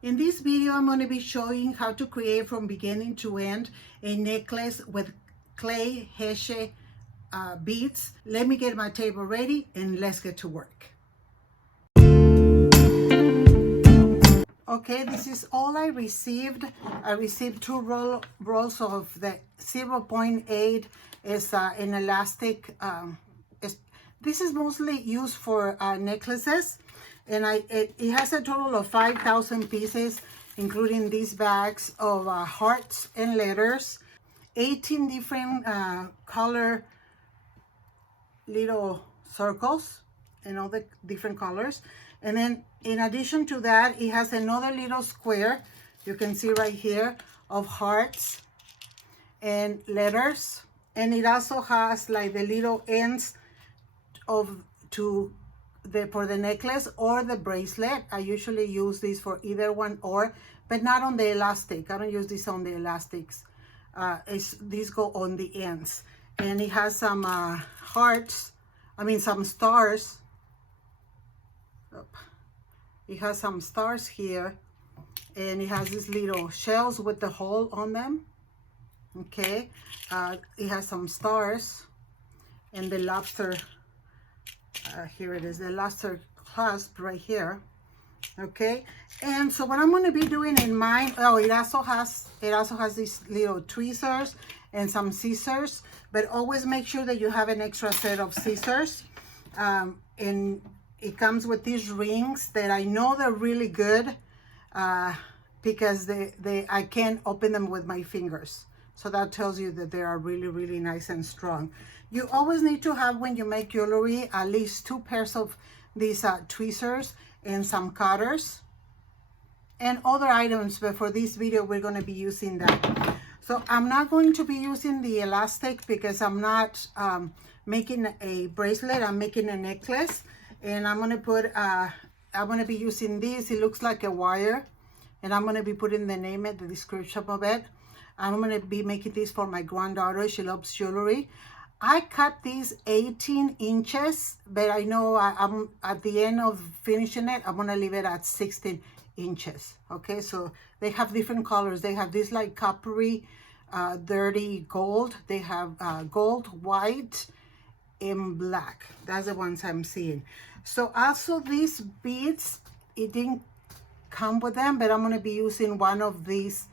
In this video, I'm going to be showing how to create from beginning to end a necklace with clay Hershey beads. Let me get my table ready and let's get to work. Okay, this is all I received. I received two rolls of the 0.8 is an elastic. This is mostly used for necklaces, and it has a total of 5,000 pieces, including these bags of hearts and letters, 18 different color little circles and all the different colors. And then in addition to that, it has another little square, you can see right here, of hearts and letters. And it also has like the little ends of for the necklace or the bracelet. I usually use this for either one but not on the elastic. I don't use this on the elastics. These go on the ends. And it has some some stars. It has some stars here, and it has these little shells with the hole on them. Okay, it has some stars, and the lobster. Here it is, the lobster clasp right here. Okay, and so what I'm going to be doing in mine, it also has these little tweezers and some scissors, but always make sure that you have an extra set of scissors. And it comes with these rings that I know they're really good because I can't open them with my fingers. So that tells you that they are really, really nice and strong. You always need to have, when you make jewelry, at least 2 pairs of these tweezers and some cutters and other items, but for this video we're going to be using that. So I'm not going to be using the elastic because I'm not making a bracelet, I'm making a necklace. And I'm going to be using this. It looks like a wire, and I'm going to be putting the name and the description of it. I'm going to be making this for my granddaughter. She loves jewelry. I cut these 18 inches, but I know I'm at the end of finishing it, I'm going to leave it at 16 inches. Okay, so they have different colors. They have this like coppery, dirty gold. They have gold, white, and black. That's the ones I'm seeing. So also these beads, it didn't come with them, but I'm going to be using one of these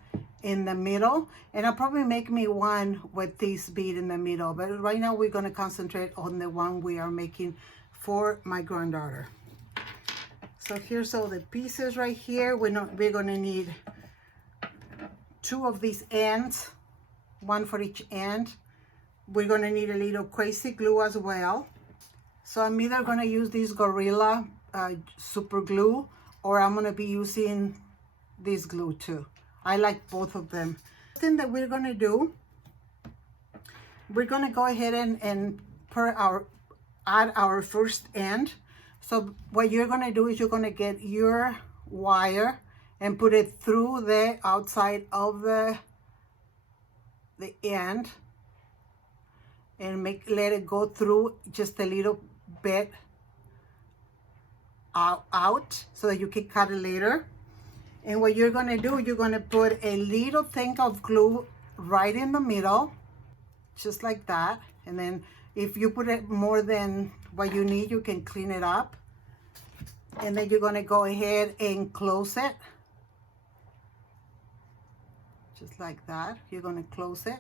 in the middle, and I'll probably make me one with this bead in the middle, but right now we're going to concentrate on the one we are making for my granddaughter. So here's all the pieces right here. We're going to need 2 of these ends, 1 for each end. We're going to need a little crazy glue as well. So I'm either going to use this Gorilla super glue, or I'm going to be using this glue too. I like both of them. The thing that we're going to do, we're going to go ahead and add our first end. So what you're going to do is you're going to get your wire and put it through the outside of the end, and let it go through just a little bit out so that you can cut it later. And what you're going to do, you're going to put a little thing of glue right in the middle, just like that. And then if you put it more than what you need, you can clean it up. And then you're going to go ahead and close it, just like that. You're going to close it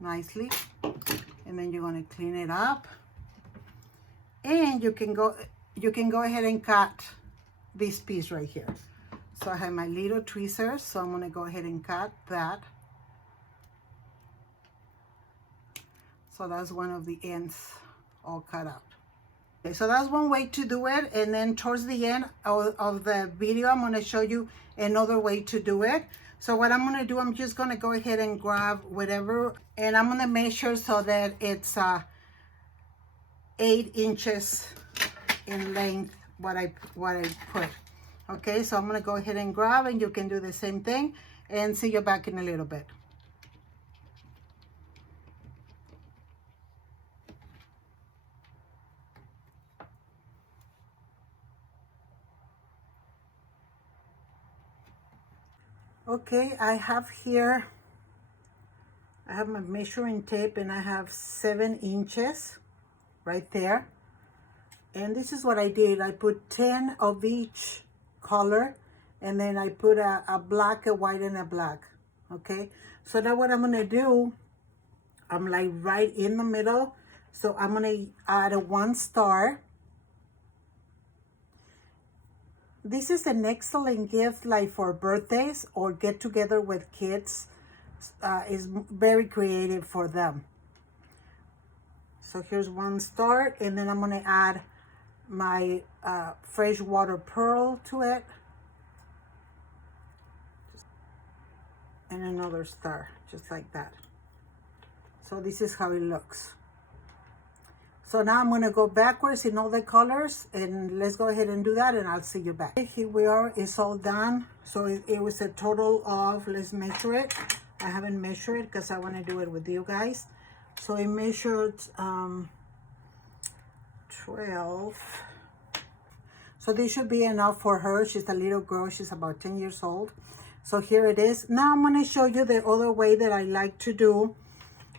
nicely, and then you're going to clean it up, and you can go ahead and cut this piece right here. So I have my little tweezers, so I'm going to go ahead and cut that. So that's one of the ends all cut out. Okay, so that's one way to do it, and then towards the end of the video I'm going to show you another way to do it. So what I'm going to do, I'm just going to go ahead and grab whatever, and I'm going to measure so that it's 8 inches in length what I put. Okay, so I'm going to go ahead and grab, and you can do the same thing, and see you back in a little bit. Okay, I have here, I have my measuring tape and I have 7 inches right there. And this is what I did. I put 10 of each color, and then I put a black, a white, and a black. Okay, so now what I'm gonna do, I'm like right in the middle. So I'm gonna add a 1 star. This is an excellent gift like for birthdays or get together with kids. Is very creative for them. So here's 1 star, and then I'm gonna add my freshwater pearl to it, and another star, just like that. So this is how it looks. So now I'm gonna go backwards in all the colors, and let's go ahead and do that, and I'll see you back. Here we are, it's all done. So it was a total of, let's measure it. I haven't measured it because I wanna do it with you guys. So I measured 12. So this should be enough for her. She's a little girl, she's about 10 years old. So here it is. Now I'm gonna show you the other way that I like to do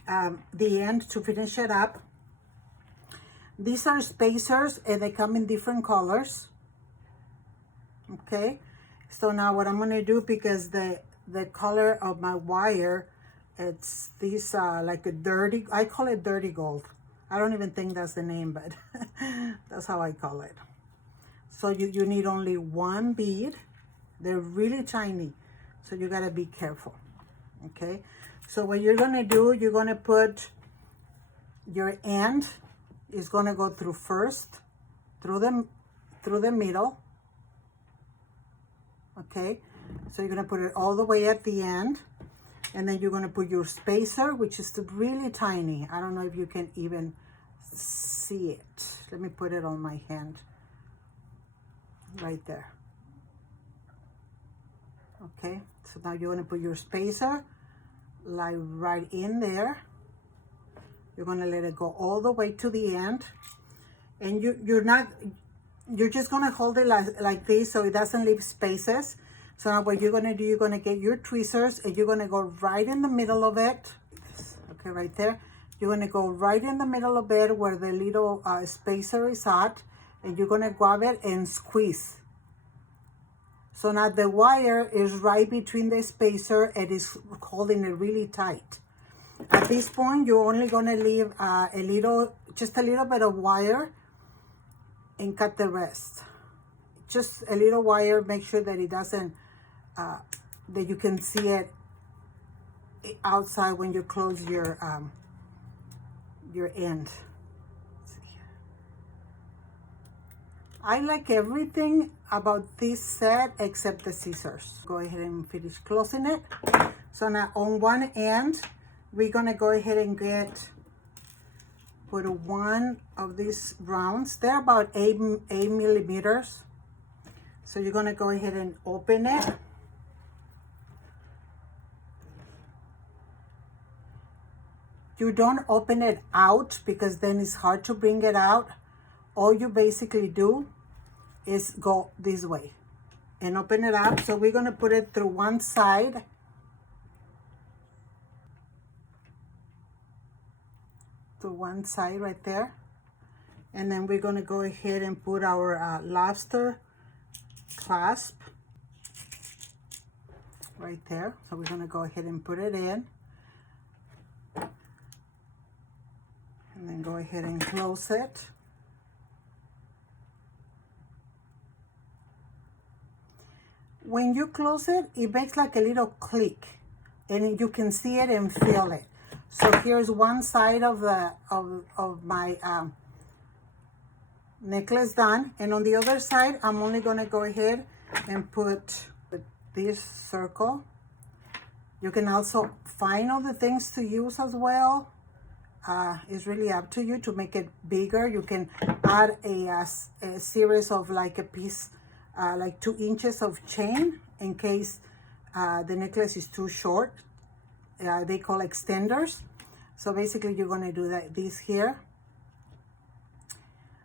the end to finish it up. These are spacers and they come in different colors. Okay, so now what I'm gonna do, because the color of my wire, it's this like a dirty, I call it dirty gold. I don't even think that's the name, but that's how I call it. So you need only 1 bead. They're really tiny, so you gotta be careful. Okay, so what you're gonna do, you're gonna put your end is gonna go through first, through the middle. Okay, so you're gonna put it all the way at the end, and then you're gonna put your spacer, which is really tiny. I don't know if you can even see it. Let me put it on my hand. Right there. Okay, so now you're gonna put your spacer like right in there. You're gonna let it go all the way to the end, and you're just gonna hold it like this so it doesn't leave spaces. So now what you're gonna do, you're gonna get your tweezers and you're gonna go right in the middle of it. Okay, right there. You're gonna go right in the middle of it where the little spacer is at, and you're gonna grab it and squeeze. So now the wire is right between the spacer and is holding it really tight. At this point, you're only gonna leave just a little bit of wire and cut the rest. Just a little wire, make sure that it doesn't, that you can see it outside when you close your end. I like everything about this set except the scissors. Go ahead and finish closing it. So now on one end, we're gonna go ahead and put 1 of these rounds. They're about 8 millimeters. So you're gonna go ahead and open it. You don't open it out because then it's hard to bring it out. All you basically do is go this way and open it up. So we're gonna put it through one side. To one side right there. And then we're gonna go ahead and put our lobster clasp right there. So we're gonna go ahead and put it in. And then go ahead and close it. When you close it, it makes like a little click, and you can see it and feel it. So here's one side of my necklace done, and on the other side, I'm only gonna go ahead and put this circle. You can also find other things to use as well. It's really up to you to make it bigger. You can add a series of like a piece, like 2 inches of chain in case the necklace is too short. They call extenders. So basically you're gonna do this here.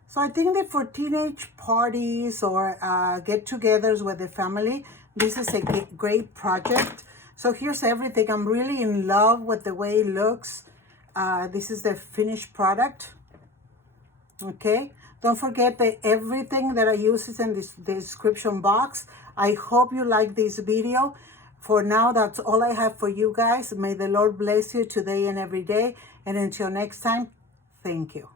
So I think that for teenage parties or get-togethers with the family, This is a great project. So here's everything. I'm really in love with the way it looks. This is the finished product. Okay, don't forget that everything that I use is in this description box. I hope you like this video. For now, that's all I have for you guys. May the Lord bless you today and every day. And until next time, thank you.